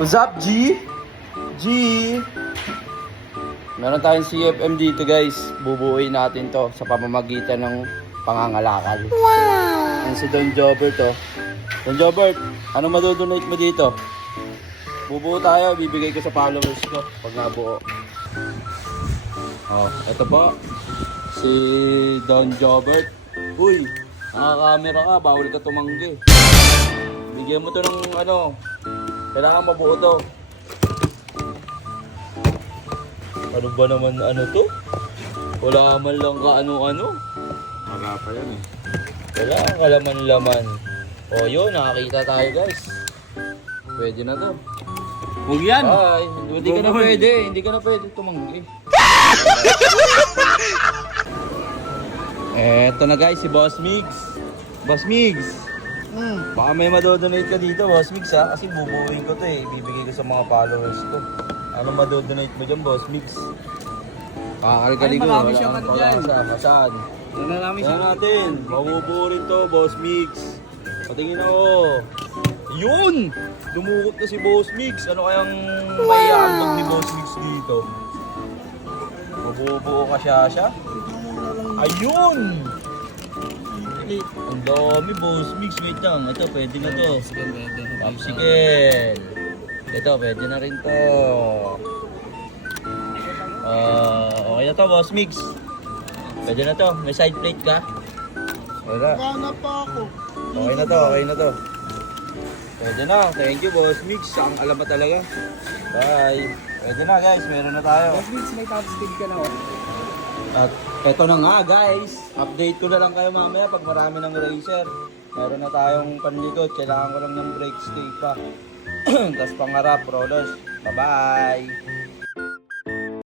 What's up, G? G? Meron tayong CFM dito, guys. Bubuuin natin to sa pamamagitan ng pangangalakal. Wow! Yan si Don Jobert, oh. Don Jobert, ano madodonate mo dito? Bubuo tayo, bibigay ko sa followers ko pag nabuo. Oh, ito po. Si Don Jobert. Uy, naka-camera ka, bawal ka tumanggi. Bigyan mo to ng ano, kailangan mabuo to. Ano ba naman ano to? Wala man lang ka ano-ano. Wala pa yan eh. Wala ka laman-laman. O yun, nakakita tayo guys. Pwede na to. Huwag yan! Ay, hindi ka na pwede. Hindi ka na pwede tumanggi. Eto na guys, si Boss Migs. Boss Migs. Baka may madodonate ka dito, Boss Migs ha. Kasi bubuuin ko to eh. Bibigay ko sa mga followers ko. Ano madodonate mo dyan, Boss Migs? Kakalkali ko. Ay, marami siyang ano dyan. Saan? Tignan namin siya. Tignan natin. Mabubuo rin to, Boss Migs. Patingin ako. Yun! Dumukot na si Boss Migs. Ano kayang may handog ni Boss Migs dito? Mabubuo ka siya. Ayun! Ang dami, Boss Migs. Wait lang. Ito, pwede na to. Popsicle. Ito, pwede na rin to. Okay na to, Boss Migs. Pwede na to. May side plate ka? Wala. Kana pa ako. Okay na to, okay na to. Pwede na. Thank you, Boss Migs. Ang alam mo talaga. Bye. Pwede na, guys. Meron na tayo. Boss Vince, may top speed ka na oh. At eto na nga, guys. Update ko na lang kayo mamaya pag marami ng racer. Meron na tayong panlikod. Kailangan ko lang ng brake stay pa. Tapos pangarap, rollers. Bye-bye.